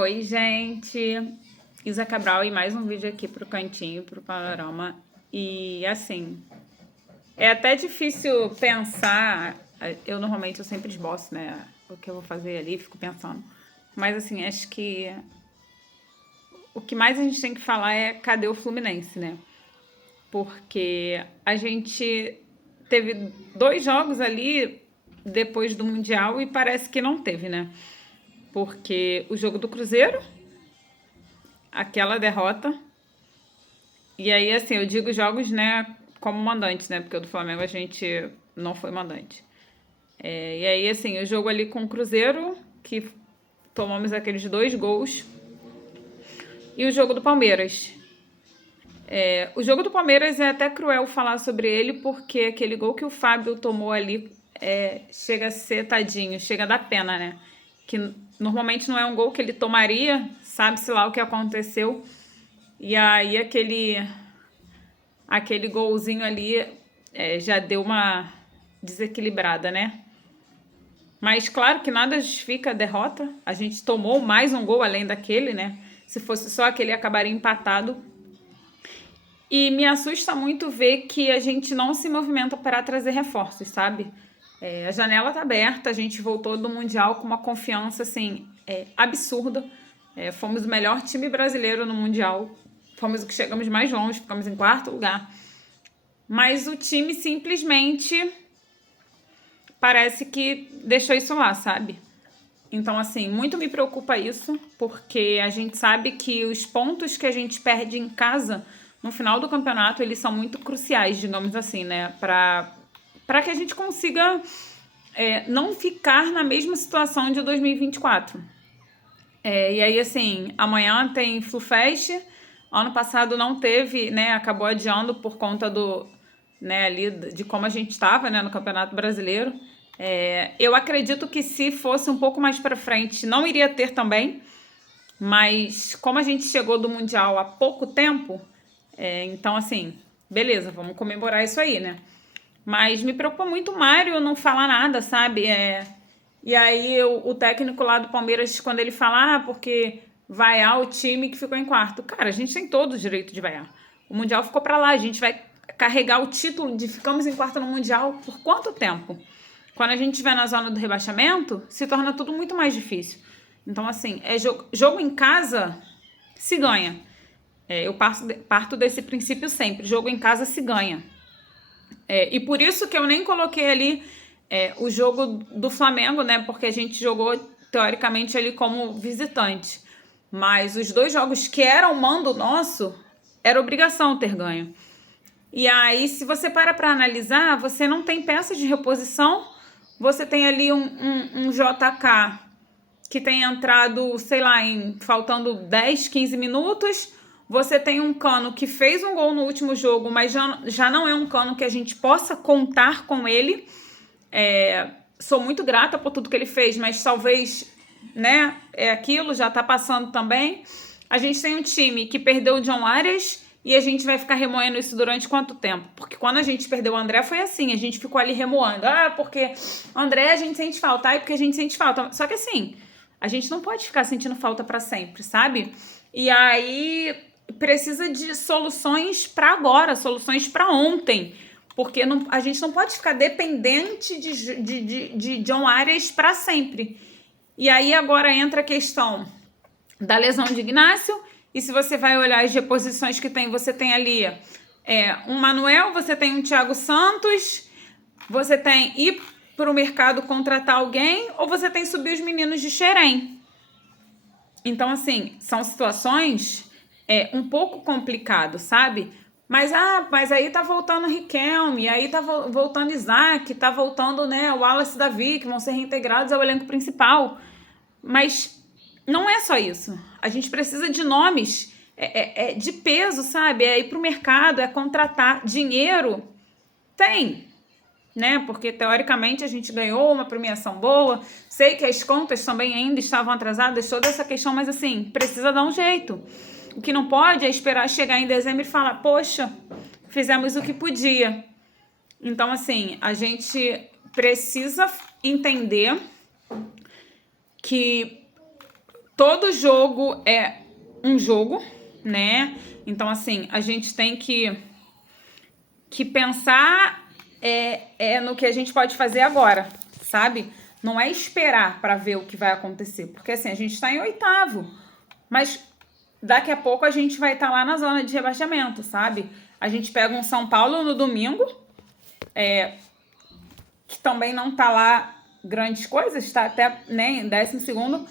Oi, gente! Isa Cabral e mais um vídeo aqui pro cantinho, pro panorama. E assim, é até difícil pensar. Eu sempre esboço, né? O que eu vou fazer ali, fico pensando. Mas assim, acho que o que mais a gente tem que falar é cadê o Fluminense, né? Porque a gente teve 2 jogos ali depois do Mundial e parece que não teve, né? Porque o jogo do Cruzeiro, aquela derrota. E aí, assim, eu digo jogos, né, como mandante, né? Porque o do Flamengo a gente não foi mandante. E aí, assim, o jogo ali com o Cruzeiro, que tomamos aqueles 2 gols. E o jogo do Palmeiras. O jogo do Palmeiras é até cruel falar sobre ele, porque aquele gol que o Fábio tomou ali chega a ser tadinho, chega a dar pena, né? Que normalmente não é um gol que ele tomaria, sabe-se lá o que aconteceu. E aí aquele golzinho ali já deu uma desequilibrada, né? Mas claro que nada justifica a derrota. A gente tomou mais um gol além daquele, né? Se fosse só aquele, acabaria empatado. E me assusta muito ver que a gente não se movimenta para trazer reforços, sabe? A janela tá aberta, a gente voltou do Mundial com uma confiança, assim, absurda. Fomos o melhor time brasileiro no Mundial. Fomos o que chegamos mais longe, ficamos em 4º lugar. Mas o time simplesmente parece que deixou isso lá, sabe? Então, assim, muito me preocupa isso, porque a gente sabe que os pontos que a gente perde em casa no final do campeonato, eles são muito cruciais, digamos assim, né? Para que a gente consiga não ficar na mesma situação de 2024. E aí, assim, amanhã tem FluFest. Ano passado não teve, né? Acabou adiando por conta ali de como a gente estava, né, no Campeonato Brasileiro. Eu acredito que se fosse um pouco mais para frente, não iria ter também. Mas como a gente chegou do Mundial há pouco tempo, então assim, beleza, vamos comemorar isso aí, né? Mas me preocupa muito o Mário não falar nada, sabe? E aí o técnico lá do Palmeiras, quando ele fala, porque vaiar o time que ficou em 4º. Cara, a gente tem todo o direito de vaiar. O Mundial ficou pra lá, a gente vai carregar o título de ficamos em 4º no Mundial por quanto tempo? Quando a gente estiver na zona do rebaixamento, se torna tudo muito mais difícil. Então, assim, jogo em casa se ganha. Eu parto desse princípio sempre. Jogo em casa se ganha. E por isso que eu nem coloquei ali o jogo do Flamengo, né? Porque a gente jogou, teoricamente, ali como visitante. Mas os 2 jogos que eram mando nosso, era obrigação ter ganho. E aí, se você para analisar, você não tem peça de reposição. Você tem ali um JK que tem entrado, sei lá, faltando 10, 15 minutos. Você tem um Cano que fez um gol no último jogo, mas já não é um Cano que a gente possa contar com ele. Sou muito grata por tudo que ele fez, mas talvez, né, aquilo, já tá passando também. A gente tem um time que perdeu o John Arias e a gente vai ficar remoendo isso durante quanto tempo? Porque quando a gente perdeu o André foi assim, a gente ficou ali remoando. Porque o André a gente sente falta, porque a gente sente falta. Só que assim, a gente não pode ficar sentindo falta para sempre, sabe? E aí precisa de soluções para agora, soluções para ontem. Porque a gente não pode ficar dependente de John Arias para sempre. E aí agora entra a questão da lesão de Ignacio. E se você vai olhar as reposições que tem, você tem ali um Manuel, você tem um Thiago Santos, você tem ir para o mercado contratar alguém, ou você tem subir os meninos de Xerém. Então, assim, são situações um pouco complicado, sabe? Mas aí tá voltando o Riquelme, aí tá voltando Isaac, tá voltando, né, o Wallace e Davi, que vão ser reintegrados ao elenco principal. Mas não é só isso. A gente precisa de nomes de peso, sabe? Ir pro mercado, contratar. Dinheiro tem, né? Porque teoricamente a gente ganhou uma premiação boa. Sei que as contas também ainda estavam atrasadas, toda essa questão, mas assim, precisa dar um jeito. O que não pode é esperar chegar em dezembro e falar, poxa, fizemos o que podia. Então, assim, a gente precisa entender que todo jogo é um jogo, né? Então, assim, a gente tem que pensar no que a gente pode fazer agora, sabe? Não é esperar para ver o que vai acontecer. Porque, assim, a gente está em 8º. Mas daqui a pouco a gente vai estar lá na zona de rebaixamento, sabe? A gente pega um São Paulo no domingo, que também não tá lá grandes coisas, está até, né, em 12º.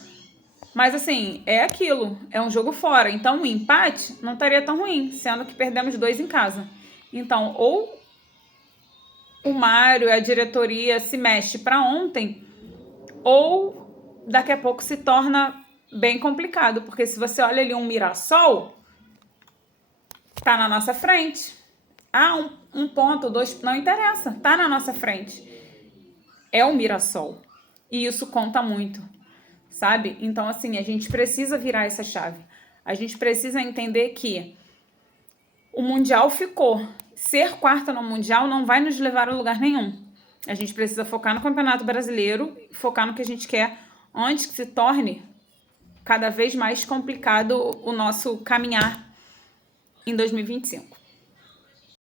Mas, assim, é aquilo, é um jogo fora. Então, o empate não estaria tão ruim, sendo que perdemos 2 em casa. Então, ou o Mário e a diretoria se mexe para ontem, ou daqui a pouco se torna bem complicado. Porque se você olha ali um Mirassol, tá na nossa frente. Um ponto, 2, não interessa, tá na nossa frente. É o Mirassol. E isso conta muito, sabe? Então, assim, a gente precisa virar essa chave. A gente precisa entender que o Mundial ficou. Ser quarta no Mundial não vai nos levar a lugar nenhum. A gente precisa focar no Campeonato Brasileiro, focar no que a gente quer, antes que se torne cada vez mais complicado o nosso caminhar em 2025.